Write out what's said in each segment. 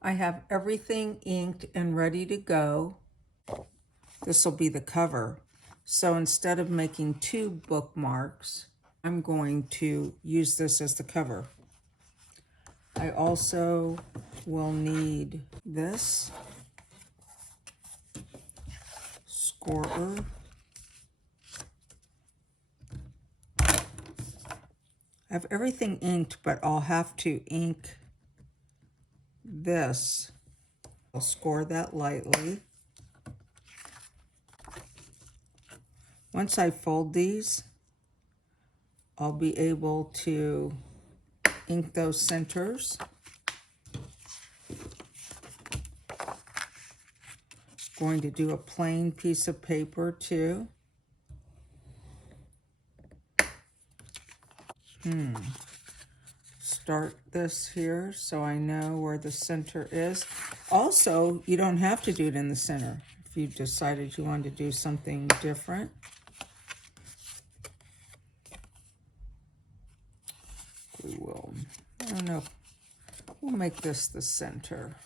I have everything inked and ready to go. This will be the cover. So instead of making two bookmarks, I'm going to use this as the cover. I also will need this scorer. I have everything inked, but I'll have to ink this. I'll score that lightly. Once I fold these, I'll be able to ink those centers. Going to do a plain piece of paper too. Start this here so I know where the center is. Also, you don't have to do it in the center if you decided you wanted to do something different. We will, I don't know, we'll make this the center.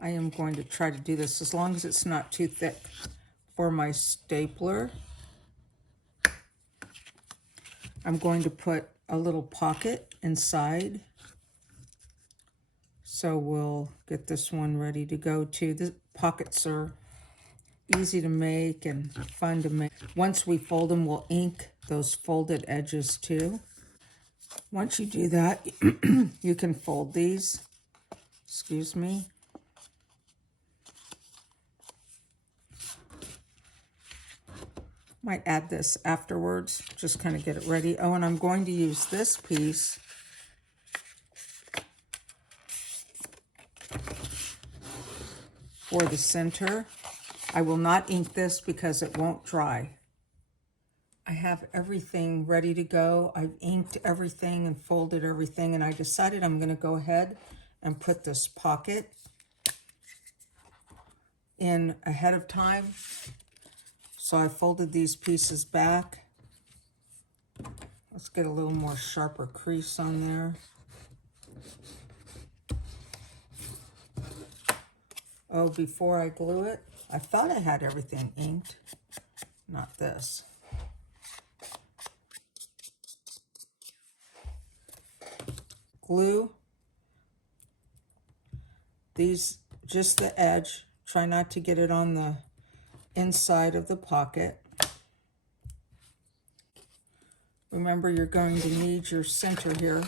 I am going to try to do this as long as it's not too thick for my stapler. I'm going to put a little pocket inside. So we'll get this one ready to go too. The pockets are easy to make and fun to make. Once we fold them, we'll ink those folded edges too. Once you do that, you can fold these. Excuse me. Might add this afterwards, just kind of get it ready. Oh, and I'm going to use this piece for the center. I will not ink this because it won't dry. I have everything ready to go. I've inked everything and folded everything, and I decided I'm going to go ahead and put this pocket in ahead of time. So I folded these pieces back. Let's get a little more sharper crease on there. Oh, before I glue it, I thought I had everything inked. Not this. Glue these, just the edge. Try not to get it on the inside of the pocket. Remember, you're going to need your center here.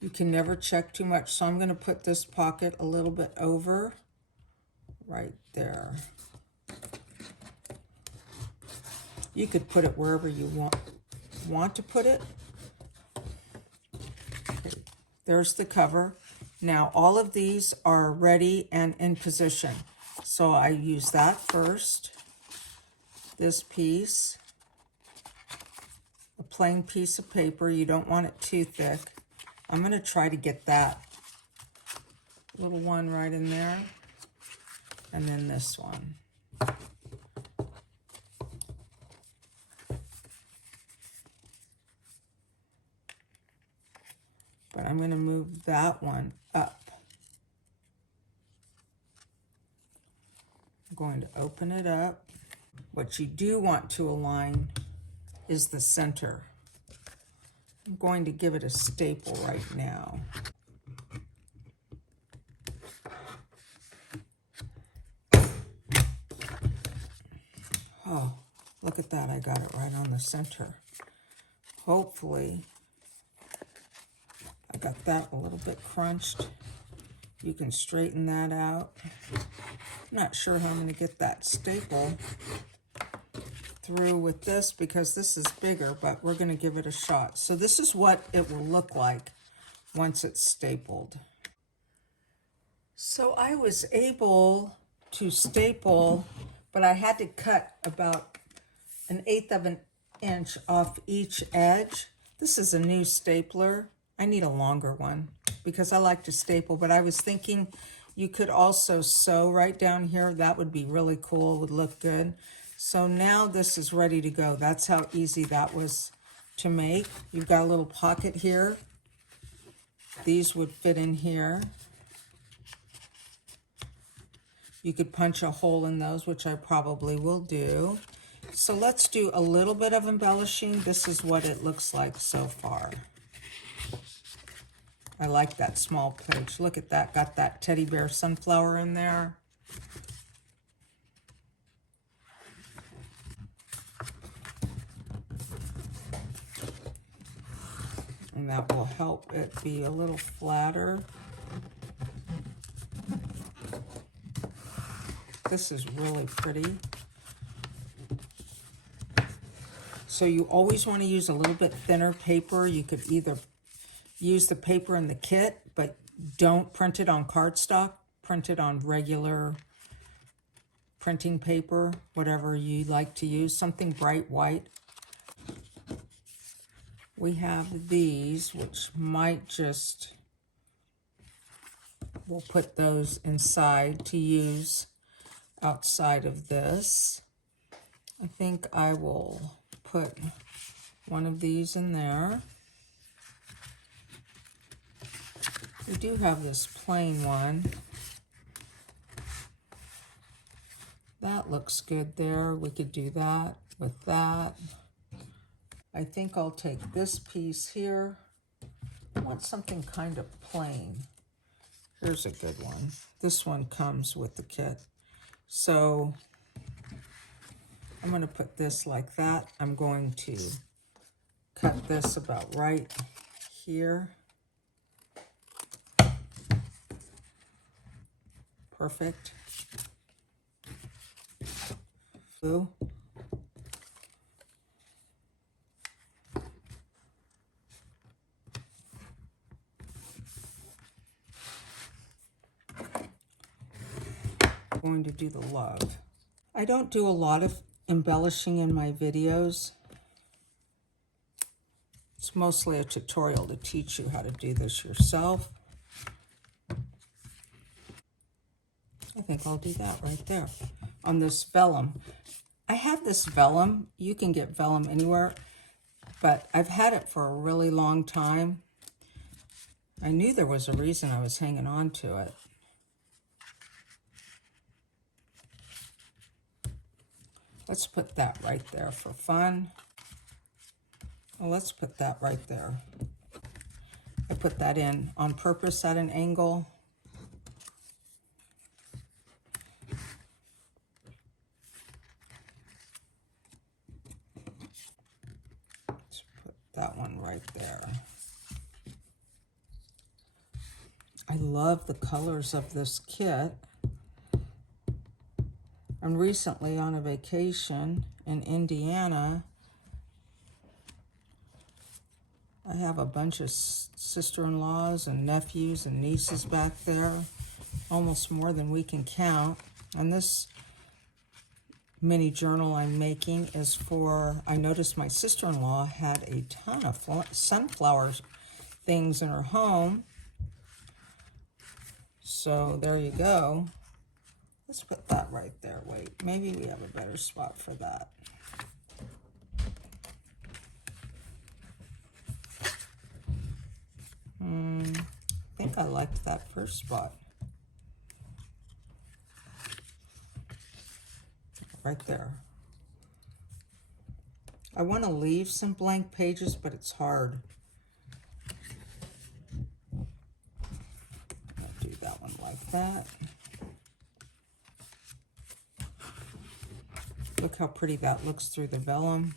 You can never check too much, so I'm going to put this pocket a little bit over right there. You could put it wherever you want to put it. Okay, there's the cover. Now all of these are ready and in position. So I use that first. This piece, a plain piece of paper. You don't want it too thick. I'm going to try to get that little one right in there, and then this one. But I'm going to move that one up. I'm going to open it up. What you do want to align is the center. I'm going to give it a staple right now. Oh, look at that. I got it right on the center. Hopefully, I got that a little bit crunched. You can straighten that out. I'm not sure how I'm going to get that staple through with this because this is bigger, but we're going to give it a shot. So this is what it will look like once it's stapled. So I was able to staple, but I had to cut about 1/8 of an inch off each edge. This is a new stapler. I need a longer one because I like to staple, but I was thinking you could also sew right down here. That would be really cool, would look good. So now this is ready to go. That's how easy that was to make. You've got a little pocket here. These would fit in here. You could punch a hole in those, which I probably will do. So let's do a little bit of embellishing. This is what it looks like so far. I like that small page. Look at that, got that teddy bear sunflower in there. And that will help it be a little flatter. This is really pretty. So you always want to use a little bit thinner paper. You could either use the paper in the kit, but don't print it on cardstock. Print it on regular printing paper, whatever you like to use, something bright white. We have these, which might just, we'll put those inside to use outside of this. I think I will put one of these in there. We do have this plain one. That looks good there. We could do that with that. I think I'll take this piece here. I want something kind of plain. Here's a good one. This one comes with the kit. So I'm going to put this like that. I'm going to cut this about right here. Perfect. Blue. Going to do the love. I don't do a lot of embellishing in my videos. It's mostly a tutorial to teach you how to do this yourself. I think I'll do that right there on this vellum. I have this vellum. You can get vellum anywhere, but I've had it for a really long time. I knew there was a reason I was hanging on to it. Let's put that right there for fun. Well, let's put that right there. I put that in on purpose at an angle. Let's put that one right there. I love the colors of this kit. I'm recently on a vacation in Indiana. I have a bunch of sister-in-laws and nephews and nieces back there, almost more than we can count. And this mini journal I'm making is for, I noticed my sister-in-law had a ton of sunflower things in her home. So there you go. Let's put that right there. Wait, maybe we have a better spot for that. I think I liked that first spot. Right there. I want to leave some blank pages, but it's hard. I'll do that one like that. Look how pretty that looks through the vellum.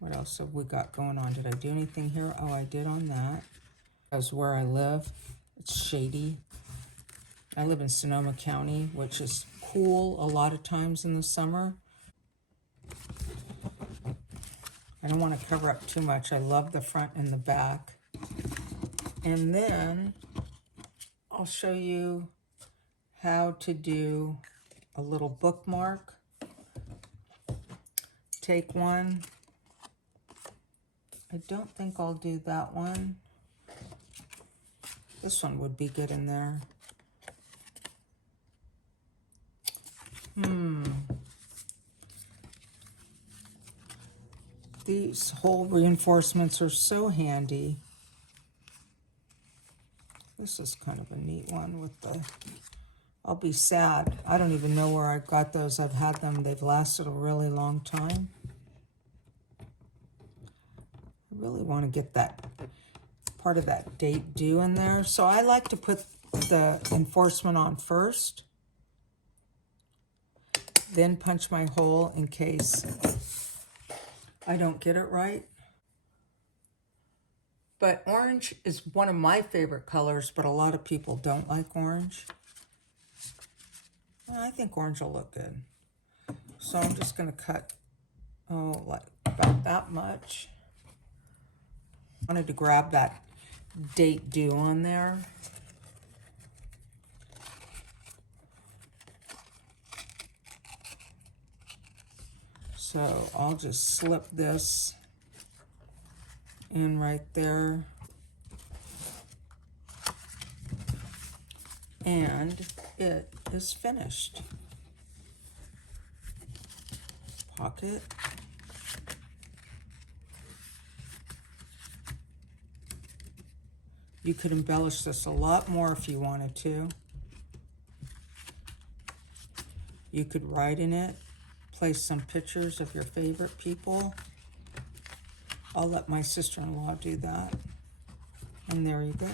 What else have we got going on? Did I do anything here? Oh, I did on that. That's where I live. It's shady. I live in Sonoma County, which is cool a lot of times in the summer. I don't want to cover up too much. I love the front and the back. And then I'll show you how to do a little bookmark. Take one. I don't think I'll do that one. This one would be good in there. These hole reinforcements are so handy. This is kind of a neat one with the, I'll be sad. I don't even know where I got those. I've had them. They've lasted a really long time. I really want to get that part of that date due in there. So I like to put the enforcement on first, then punch my hole in case I don't get it right. But orange is one of my favorite colors, but a lot of people don't like orange. I think orange will look good. So I'm just going to cut, like about that much. I wanted to grab that date due on there. So I'll just slip this in right there. And it is finished. Pocket. You could embellish this a lot more if you wanted to. You could write in it, place some pictures of your favorite people. I'll let my sister-in-law do that. And there you go.